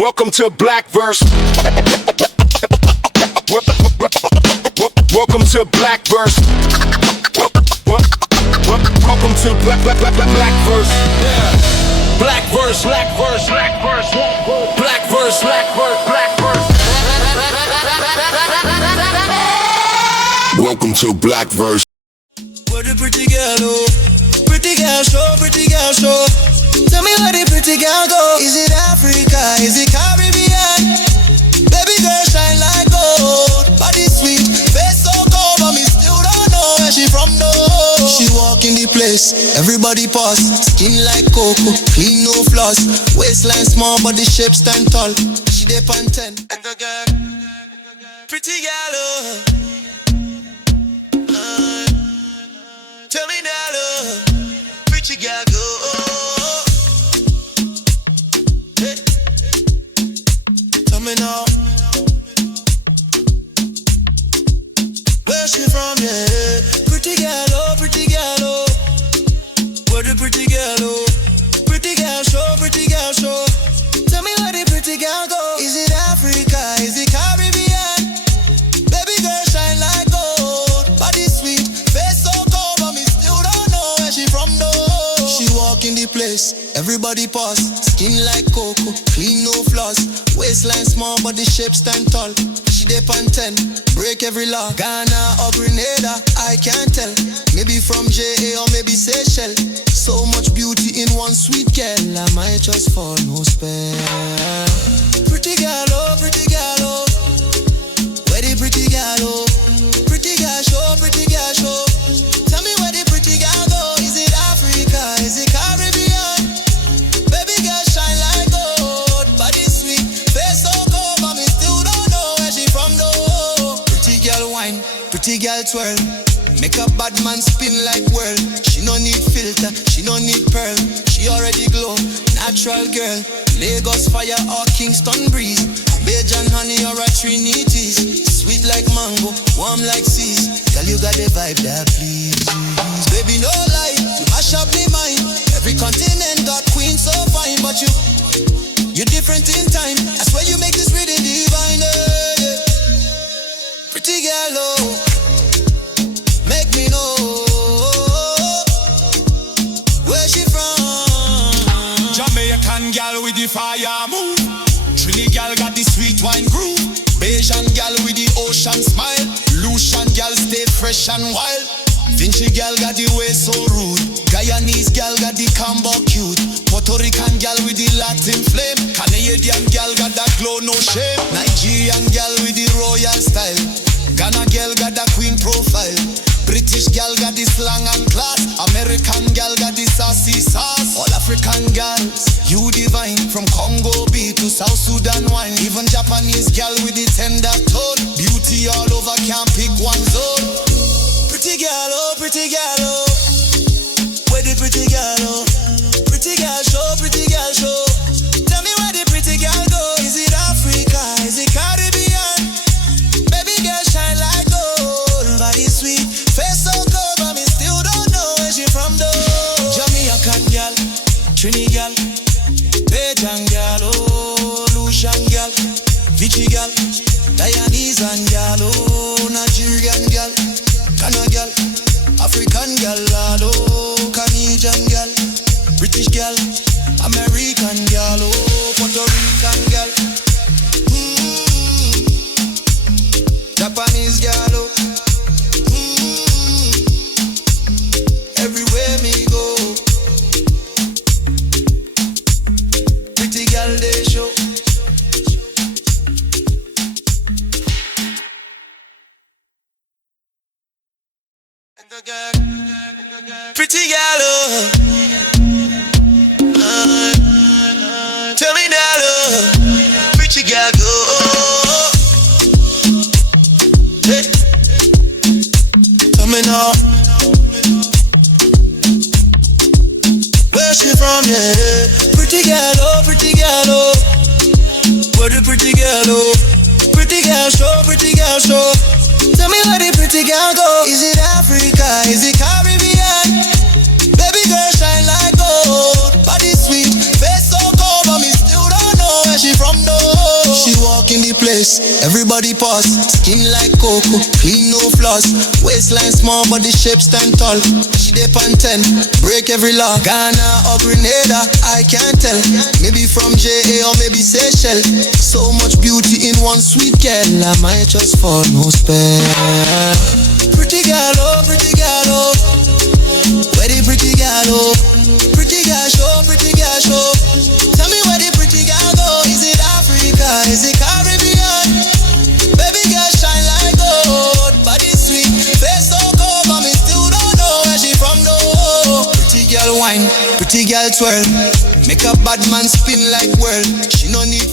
Welcome to Black Verse. Welcome to Black Verse. Welcome to Black Verse. Yeah. Black Verse, Black Verse, Black Verse, Black Verse, Black Verse, Black Verse. Welcome to Black Verse. Where the pretty girl go? Pretty girl show, pretty girl show. Tell me where the pretty girl go. Is it Africa? Is it Caribbean? Baby girl shine like gold. Body sweet, face so cold, but me still don't know where she from though. She walk in the place, everybody pause. Skin like cocoa, clean no floss. Waistline small, but the shape stand tall. She dey pan 10. Pretty girl oh. Tell me now, pretty girl go. Hey. Tell me now, where she from? Yeah, pretty girl, oh, pretty girl, oh. Where the pretty girl, oh? Pretty girl show, pretty girl show. Tell me where the pretty girl go. Is it Africa? Is it Caribbean? Baby girl shine like gold. Body sweet, face so cold, but me still don't know where she from though. She walk in the place, everybody pause. Skin like cocoa, clean no floss. Waistline small, but the shape stand tall. She dey pan 10, break every law. Ghana or Grenada, I can't tell. Maybe from JA or maybe Seychelles. So much beauty in one sweet girl, I might just fall, no spell. Pretty girl, oh, pretty girl, oh. Where the pretty girl, oh? Pretty girl show, pretty girl show. Tell me where the pretty girl go. Is it Africa? Is it Caribbean? Baby girl shine like gold. Body sweet, face so cold, but me still don't know where she from though. Pretty girl wine, pretty girl twirl. Make a bad man spin like whirl. She no need filter, she no need pearl. She already glow, natural girl. Lagos fire or Kingston breeze. Bajan honey or a Trinities. Sweet like mango, warm like seas. Girl, you got the vibe that please. Baby, no lie, you mash up me mind. Every continent got queen so fine, but you're different in time. I swear you make this really divine. Yeah. Pretty girl, oh, make me know where she from. Jamaican girl with the fire move. Trini girl got the sweet wine groove. Bajan girl with the ocean smile. Lucian girl stay fresh and wild. Vinci girl got the way so rude. Guyanese girl got the combo cute. Puerto Rican girl with the Latin flame. Canadian girl got that glow no shame. Nigerian girl with the royal style. Ghana girl got that queen profile. British girl got the slang and class. American girl got the sassy sauce. All African girls, you divine. From Congo beat to South Sudan wine. Even Japanese girl with the tender tone. Beauty all over, can't pick one zone. Pretty girl, oh, pretty girl, oh. Where the pretty girl, oh? Pretty girl show, pretty girl show. Tell me where the pretty girl go. Is it Africa? Is it Caribbean? Baby girl shine like gold. Body sweet, face so cold, but me still don't know where she from though. Jamaican girl, Trini girl, Bajan girl, oh, Lucian girl, Vichy girl, Guyanese girl, oh, Nigerian girl, Ghana girl, African girl, oh, Canadian girl, British girl, American girl, oh, Puerto Rican girl, Japanese girl, oh, everywhere me go, pretty girl they show. Pretty girl, oh. Tell me now, oh. Pretty girl, go. Hey. Tell me now, where she from, yeah. Pretty girl, oh, pretty girl, oh. Where the pretty girl, oh. Pretty girl show, pretty girl show. Tell me where the pretty girl go. Is it Africa? Is it Caribbean? Baby girl shine like gold. Body sweet, face so cold, but me still don't know where she she from though? She walk in the place, everybody pause. Skin like cocoa, clean no floss. Waistline small but the shape stand tall. She dey pan 10, break every law. Ghana or Grenada, I can't tell. Maybe from JA or maybe Seychelles. So much beauty in one sweet girl, I might just fall no spell. Pretty girl, oh, pretty girl, oh. Where the pretty girl, oh? Pretty girl show, pretty girl show. Tell me where the pretty girl go. Is it Africa? Is it Caribbean? Baby girl shine like gold. Body sweet, face so cold, but me still don't know where she from though. Pretty girl wine, pretty girl twirl. Make a bad man spin like whirl. She no need